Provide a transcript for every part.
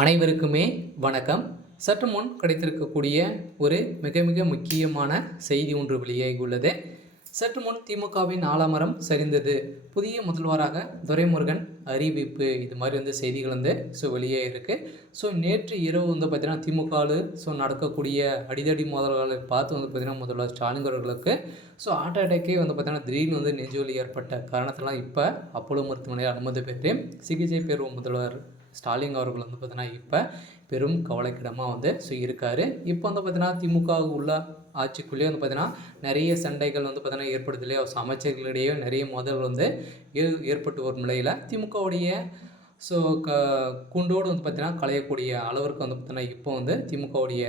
அனைவருக்குமே வணக்கம். சற்று முன் கிடைத்திருக்கக்கூடிய ஒரு மிக மிக முக்கியமான செய்தி ஒன்று வெளியாகியுள்ளது. சற்று முன் திமுகவின் ஆலமரம் சரிந்தது, புதிய முதல்வராக துரைமுருகன் அறிவிப்பு, இது மாதிரி செய்திகள் வெளியே இருக்குது. நேற்று இரவு பார்த்தீங்கன்னா திமுக நடக்கக்கூடிய அடிதடி மோதல்களை பார்த்து பார்த்தீங்கன்னா முதல்வர் ஸ்டாலின் அவர்களுக்கு ஹார்ட் அட்டாக்கே பார்த்தீங்கன்னா திடீர்னு நெஞ்சுவலி ஏற்பட்ட காரணத்தெல்லாம் இப்போ அப்போலோ மருத்துவமனையில் அனுமதி பெற்று சிகிச்சை பெறும் முதல்வர் ஸ்டாலின் அவர்கள் பார்த்தீங்கன்னா இப்போ பெரும் கவலைக்கிடமாக இருக்கார். இப்போ பார்த்தீங்கன்னா திமுக உள்ள ஆட்சிக்குள்ளேயே பார்த்தீங்கன்னா நிறைய சண்டைகள் பார்த்தீங்கன்னா ஏற்படுது இல்லையா. அமைச்சர்களிடையே நிறைய மோதல்கள் ஏற்பட்டு வரும் நிலையில் திமுகவுடைய கூண்டோடு பார்த்தீங்கன்னா களையக்கூடிய அளவிற்கு பார்த்தீங்கன்னா இப்போ திமுகவுடைய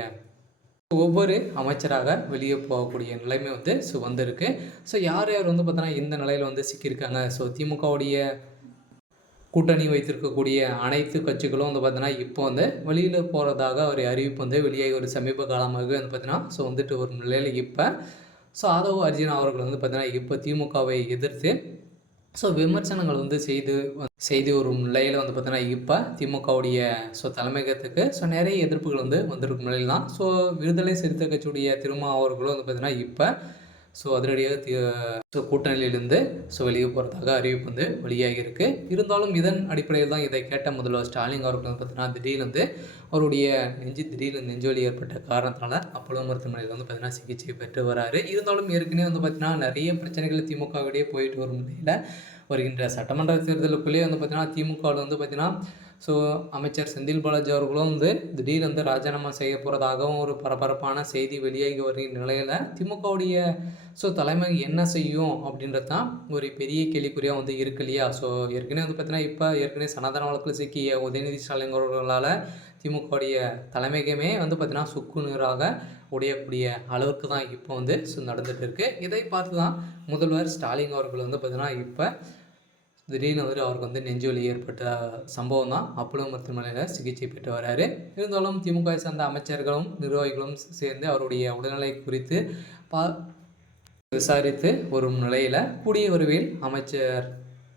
ஒவ்வொரு அமைச்சராக வெளியே போகக்கூடிய நிலைமை வந்திருக்கு. யார் யார் பார்த்தீங்கன்னா இந்த நிலையில் சிக்கியிருக்காங்க. திமுகவுடைய கூட்டணி வைத்திருக்கக்கூடிய அனைத்து கட்சிகளும் பார்த்தீங்கன்னா இப்போ வெளியில் போகிறதாக ஒரு அறிவிப்பு வெளியாகி ஒரு சமீப காலமாக பார்த்தீங்கன்னா வந்துட்டு ஒரு நிலையில் இப்போ ஆதவ் அர்ஜுனா அவர்கள் பார்த்தீங்கன்னா இப்போ திமுகவை எதிர்த்து விமர்சனங்கள் செய்து ஒரு நிலையில் பார்த்தீங்கன்னா இப்போ திமுகவுடைய தலைமையகத்துக்கு நிறைய எதிர்ப்புகள் வந்திருக்கும் நிலையில் தான் விடுதலை சிறுத்தை கட்சியுடைய திருமாவர்களும் பார்த்தீங்கன்னா இப்போ அதிரடியாக கூட்டணியிலிருந்து வெளியே போகிறதாக அறிவிப்பு வெளியாகி இருக்குது. இருந்தாலும் இதன் அடிப்படையில் தான் இதை கேட்ட முதல்வர் ஸ்டாலின் அவர்கள் பார்த்தீங்கன்னா திடீர்னு அவருடைய திடீர்னு நெஞ்சுவலி ஏற்பட்ட காரணத்தினால அப்போலோ மருத்துவமனையில் பார்த்தீங்கன்னா சிகிச்சை பெற்று வராரு. இருந்தாலும் ஏற்கனவே பார்த்தீங்கன்னா நிறைய பிரச்சனைகள் திமுகவிடையே போயிட்டு வரும் நிலையில் வருகின்ற சட்டமன்ற தேர்தலுக்குள்ளேயே பார்த்தீங்கன்னா திமுகவில் பார்த்தீங்கன்னா அமைச்சர் செந்தில் பாலாஜி அவர்களும் திடீர்னு ராஜினாமா செய்ய போகிறதாகவும் ஒரு பரபரப்பான செய்தி வெளியாகி வருகின்ற நிலையில் திமுகவுடைய தலைமை என்ன செய்யும் அப்படின்றது தான் ஒரு பெரிய கேள்விக்குறியாக இருக்கு இல்லையா. ஏற்கனவே பார்த்தீங்கன்னா இப்போ ஏற்கனவே சனாதன வழக்கில் சிக்கிய உதயநிதி ஸ்டாலின் அவர்களால் திமுகவுடைய தலைமைக்குமே பார்த்தீங்கன்னா சுக்கு நீராக உடையக்கூடிய அளவுக்கு தான் இப்போ நடந்துகிட்டு இருக்குது. இதை பார்த்து தான் முதல்வர் ஸ்டாலின் அவர்கள் பார்த்தீங்கன்னா இப்போ திடீர்னு அவருக்கு நெஞ்சுவலி ஏற்பட்ட சம்பவம் தான் அப்போலோ மருத்துவமனையில் சிகிச்சை பெற்று வராரு. இருந்தாலும் திமுக சார்ந்த அமைச்சர்களும் நிர்வாகிகளும் சேர்ந்து அவருடைய உடல்நிலை குறித்து விசாரித்து வரும் நிலையில் கூடிய விரைவில் அமைச்சர்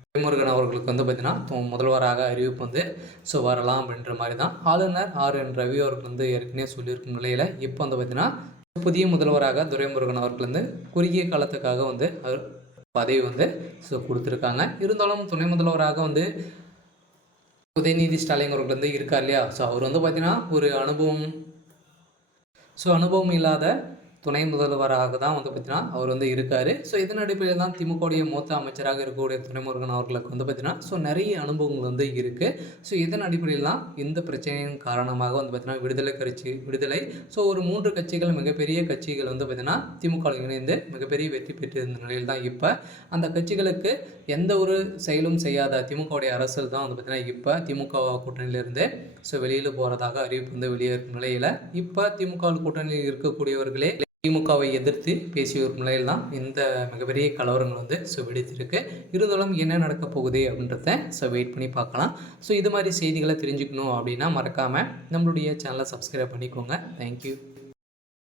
துரைமுருகன் அவர்களுக்கு பார்த்தீங்கன்னா முதல்வராக அறிவிப்பு வரலாம் அப்படின்ற மாதிரி தான் ஆளுநர் RN ரவி அவர்கள் ஏற்கனவே சொல்லியிருக்கும் நிலையில் இப்போ பார்த்தீங்கன்னா புதிய முதல்வராக துரைமுருகன் அவர்கள் குறுகிய காலத்துக்காக பதவி கொடுத்துருக்காங்க. இருந்தாலும் துணை முதல்வராக உதயநிதி ஸ்டாலின் அவர்கள் இருக்கார் இல்லையா. அவர் பார்த்தீங்கன்னா ஒரு அனுபவம் இல்லாத துணை முதல்வராக தான் பார்த்தீங்கன்னா அவர் இருக்கார். இதன் அடிப்படையில் தான் திமுகவுடைய மூத்த அமைச்சராக இருக்கக்கூடிய துரைமுருகன் அவர்களுக்கு பார்த்தீங்கன்னா நிறைய அனுபவங்கள் இருக்குது. இதன் அடிப்படையில் தான் இந்த பிரச்சனையின் காரணமாக பார்த்தீங்கன்னா விடுதலை ஒரு 3 கட்சிகள் மிகப்பெரிய கட்சிகள் பார்த்தீங்கன்னா திமுக இணைந்து மிகப்பெரிய வெற்றி பெற்றிருந்த நிலையில் தான் இப்போ அந்த கட்சிகளுக்கு எந்த ஒரு செயலும் செய்யாத திமுகவுடைய அரசியல் தான் பார்த்தீங்கன்னா இப்போ திமுக கூட்டணியிலிருந்து வெளியில் போகிறதாக அறிவிப்பு வெளியேறும் நிலையில் இப்போ திமுக கூட்டணியில் இருக்கக்கூடியவர்களே திமுகவை எதிர்த்து பேசி வரும் நிலையில் தான் இந்த மிகப்பெரிய கலவரங்கள் வெடித்திருக்கு. இருந்தாலும் என்ன நடக்க போகுது அப்படின்றத வெயிட் பண்ணி பார்க்கலாம். இது மாதிரி செய்திகளை தெரிஞ்சுக்கணும் அப்படின்னா மறக்காமல் நம்மளுடைய சேனலை சப்ஸ்கிரைப் பண்ணிக்கோங்க. தேங்க்யூ.